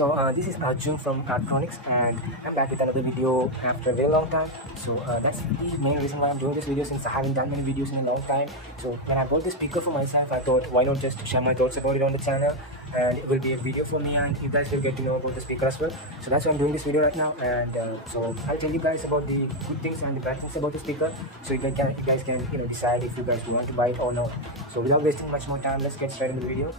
So this is Arjun from Electronics, and I'm back with another video after a very long time. So that's the main reason why I'm doing this video, since I haven't done many videos in a long time. So when I bought this speaker for myself, I thought why not just share my thoughts about it on the channel, and it will be a video for me and you guys will get to know about the speaker as well. So that's why I'm doing this video right now, and so I'll tell you guys about the good things and the bad things about the speaker, so you guys can decide if you guys want to buy it or not. So without wasting much more time, let's get straight into the video.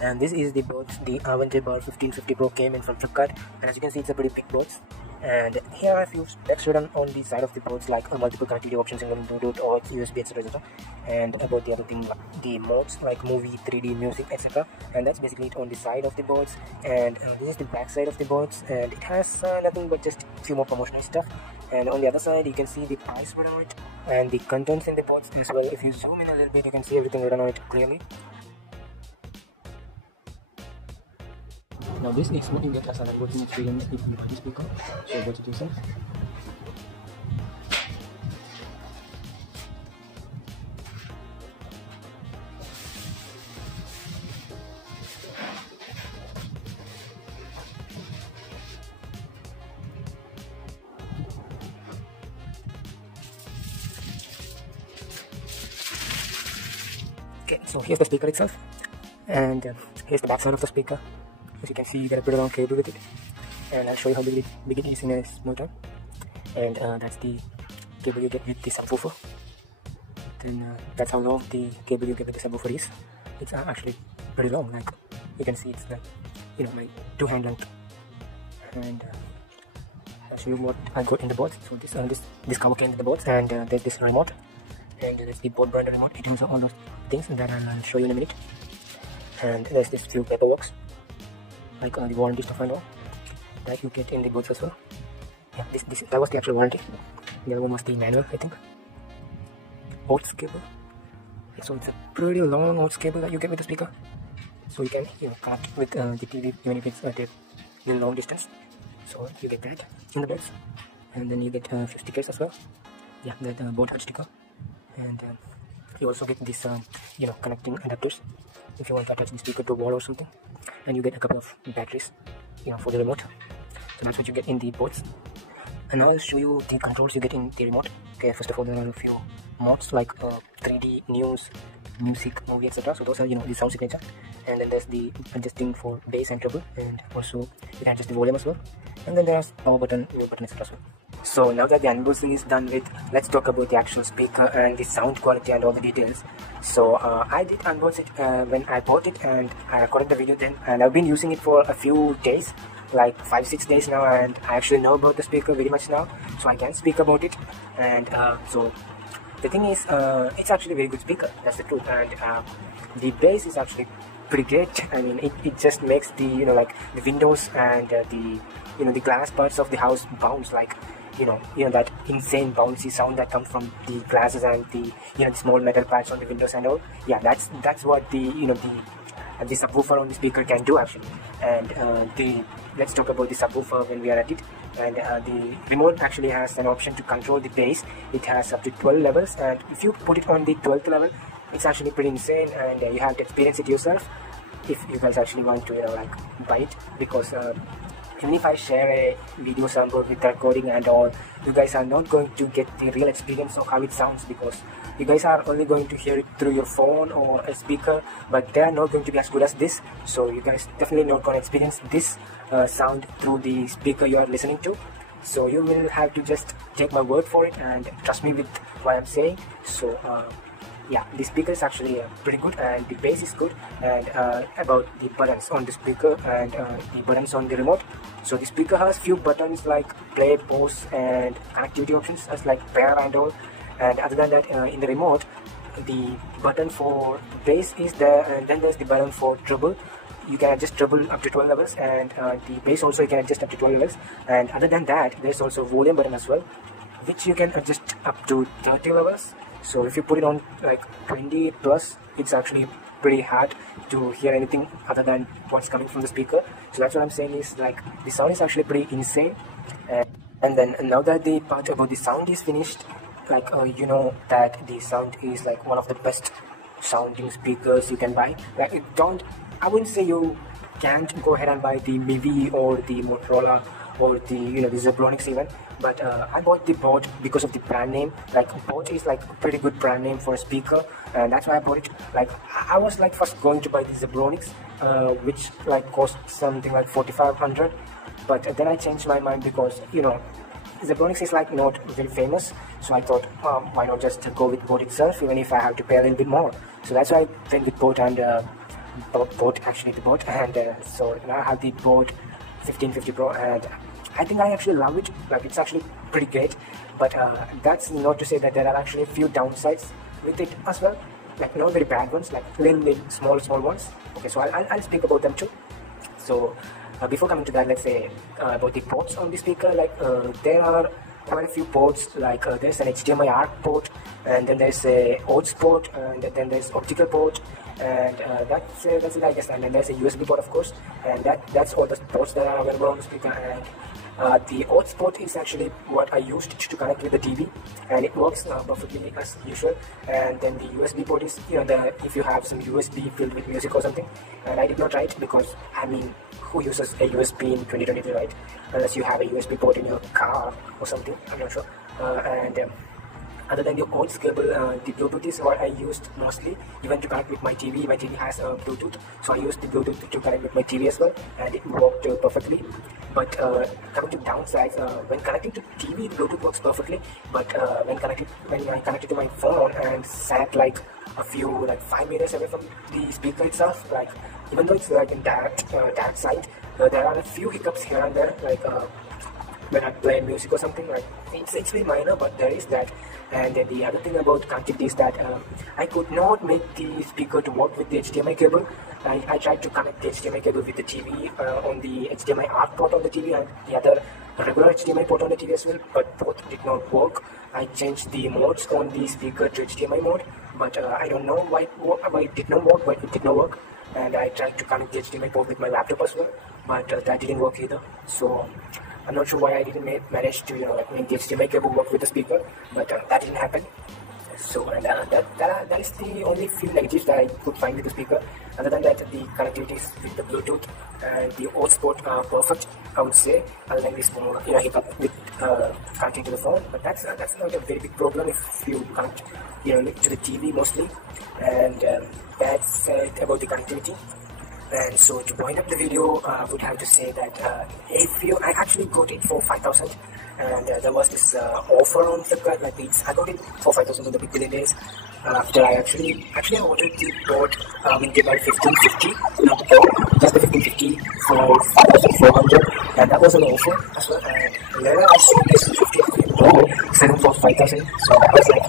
And this is the box the Aavante Bar 1550 Pro came in from Flipkart, and as you can see, it's a pretty big box. And here are a few specs written on the side of the box, like multiple connectivity options, including Bluetooth or USB, etc. And about the other thing, the modes like movie, 3D, music, etc. And that's basically it on the side of the box. And this is the back side of the box, and it has nothing but just a few more promotional stuff. And on the other side, you can see the price written on it and the contents in the box as well. If you zoom in a little bit, you can see everything written on it clearly. Now this is what you get as an unboxing experience if you buy this speaker, so watch it yourself. Okay, so here's the speaker itself, and here's the back side of the speaker. As you can see, you get a pretty long cable with it, and I'll show you how big it is in a small time. And that's the cable you get with the subwoofer. Then that's how long the cable you get with the subwoofer is. It's actually pretty long, like you can see it's like my 2-hand length. And I'll show you what I got in the box. So this cover came in the box, and there's this remote, and there's the board branded remote. It has all those things that I'll show you in a minute. And there's this few paperwork, like the warranty stuff and all that you get in the box as well. Yeah, that was the actual warranty. The other one was the manual, I think. Aux cable. So it's a pretty long aux cable that you get with the speaker. So you can connect with the TV even if it's at a long distance. So you get that in the box, and then you get a few stickers as well. Yeah, that board heart sticker, and you also get this connecting adapters if you want to attach the speaker to a wall or something. And you get a couple of batteries for the remote. So that's what you get in the box. And now I'll show you the controls you get in the remote. Okay, first of all, there are a few modes like 3D, news, music, movie, etc. So those are the sound signature. And then there's the adjusting for bass and treble, and also you can adjust the volume as well. And then there's power button, mute button, etc. as well. So now that the unboxing is done with, let's talk about the actual speaker and the sound quality and all the details. So I did unbox it when I bought it, and I recorded the video then, and I've been using it for a few days, like 5-6 days now, and I actually know about the speaker very much now, so I can speak about it. And so the thing is, it's actually a very good speaker, that's the truth. And the bass is actually pretty great. I mean, it just makes the like the windows and the glass parts of the house bounce, like that insane bouncy sound that comes from the glasses and the small metal parts on the windows and all. Yeah, that's what the subwoofer on the speaker can do actually. And let's talk about the subwoofer when we are at it. And the remote actually has an option to control the bass. It has up to 12 levels, and if you put it on the 12th level, it's actually pretty insane, and you have to experience it yourself if you guys actually want to like buy it. Because even if I share a video sample with the recording and all, you guys are not going to get the real experience of how it sounds, because you guys are only going to hear it through your phone or a speaker, but they are not going to be as good as this. So you guys definitely not going to experience this sound through the speaker you are listening to. So you will have to just take my word for it and trust me with what I'm saying. So yeah, the speaker is actually pretty good, and the bass is good. And about the buttons on the speaker and the buttons on the remote. So the speaker has few buttons like play, pause, and activity options as like pair and all. And other than that, in the remote, the button for bass is there, and then there's the button for treble. You can adjust treble up to 12 levels, and the bass also you can adjust up to 12 levels. And other than that, there's also volume button as well, which you can adjust up to 30 levels. So if you put it on like 20 plus, it's actually pretty hard to hear anything other than what's coming from the speaker. So that's what I'm saying is, like, the sound is actually pretty insane. And then now that the part about the sound is finished, like you know that the sound is like one of the best sounding speakers you can buy. Like, I wouldn't say you can't go ahead and buy the Mivi or the Motorola or the the Zebronics even, but I bought the Boat because of the brand name. Like Boat is like a pretty good brand name for a speaker, and that's why I bought it. Like I was like first going to buy the Zebronics, which like cost something like 4,500, but then I changed my mind because Zebronics is like not very famous, so I thought why not just go with Boat itself, even if I have to pay a little bit more. So that's why I went with Boat and Boat, and so now I have the Boat 1550 Pro, and I think I actually love it. Like it's actually pretty great, but that's not to say that there are actually a few downsides with it as well, like not very bad ones, like little small ones. Okay, so I'll speak about them too. So before coming to that, let's say about the ports on the speaker. Like there are quite a few ports. Like there's an HDMI ARC port, and then there's a aux port, and then there's optical port, and that's it, I guess. And then there's a USB port, of course, and that's all the ports that are available on the speaker. And the aux port is actually what I used to connect with the TV, and it works perfectly as usual. And then the USB port is if you have some USB filled with music or something, and I did not try it because I mean, who uses a USB in 2023, right? Unless you have a USB port in your car or something, I'm not sure. Other than the aux cable, the Bluetooth is what I used mostly, even to connect with my TV. My TV has Bluetooth, so I used the Bluetooth to connect with my TV as well, and it worked perfectly. But coming to downsides, when connecting to TV, the Bluetooth works perfectly, but when I connected to my phone and sat like a few, like 5 meters away from the speaker itself, like even though it's like in that side, there are a few hiccups here and there, like when I play music or something. Like it's very minor, but there is that. And then the other thing about connectivity is that I could not make the speaker to work with the HDMI cable. I tried to connect the HDMI cable with the TV on the HDMI ARC port on the TV and the other regular HDMI port on the TV as well, but both did not work. I changed the modes on the speaker to HDMI mode, but I don't know why it did not work, but it did not work. And I tried to connect the HDMI port with my laptop as well, but that didn't work either. So I'm not sure why I didn't manage to make the HDMI cable work with the speaker, but that didn't happen. So and that is the only few negatives that I could find with the speaker. Other than that, the connectivity with the Bluetooth and the aux port are perfect, I would say. Other than this small hiccup with connecting to the phone, but that's not a very big problem if you connect to the TV mostly. And that's about the connectivity. And so to wind up the video, I would have to say that I actually got it for 5,000, and there was this offer on Flipkart. Like I got it for 5,000 on the BBD days. After I actually ordered the board with the 1550, not the board, just the 1550 for 5,400, and that was an offer as well. And later I saw this 1550 Pro selling for 5,000, so I was like,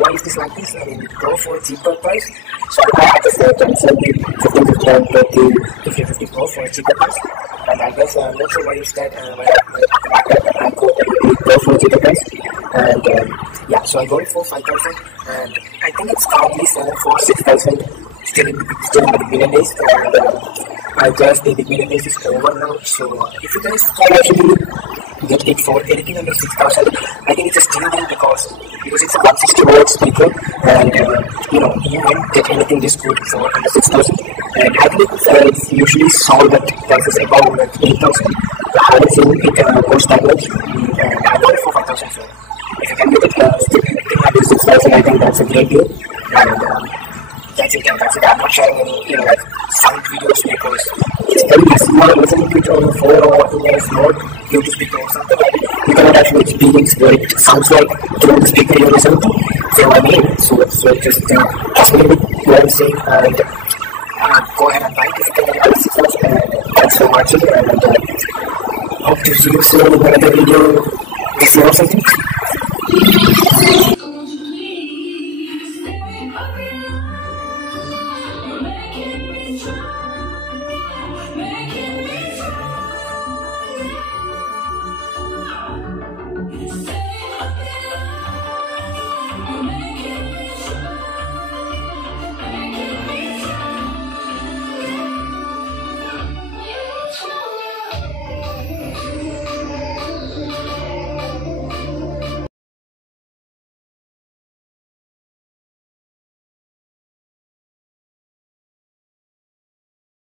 why is this like this? I mean, go for a cheaper price. So I had to cancel the 1550 and get the 1550 Pro for a cheaper price. And I guess I'm not sure why is that I got the Pro for a cheaper price. And yeah, so I got it for 5,000, and I think it's currently selling for 6,000 still in the beginning days. And I guess the beginning days is over now. So if you guys can actually get it for anything under 6,000, I think it's a steal deal because it's a 160 watt speaker, and you won't get anything this good for under 6,000. And I think it's usually sold at prices above like 8,000. I haven't seen it cost that much, and I got it for 5,000. So if you can get it under 6,000, I think that's a great deal. And that's it. I'm not sharing any like sound videos because it's very small. Listening to it on the phone or in a small Bluetooth speaker or something, you cannot actually experience what it sounds like through the speaker you're listening to. So I mean, so just trust me with what I'm saying, and go ahead and buy it if you can get it. And thanks for watching, and hope to see you soon in another video. This year or something.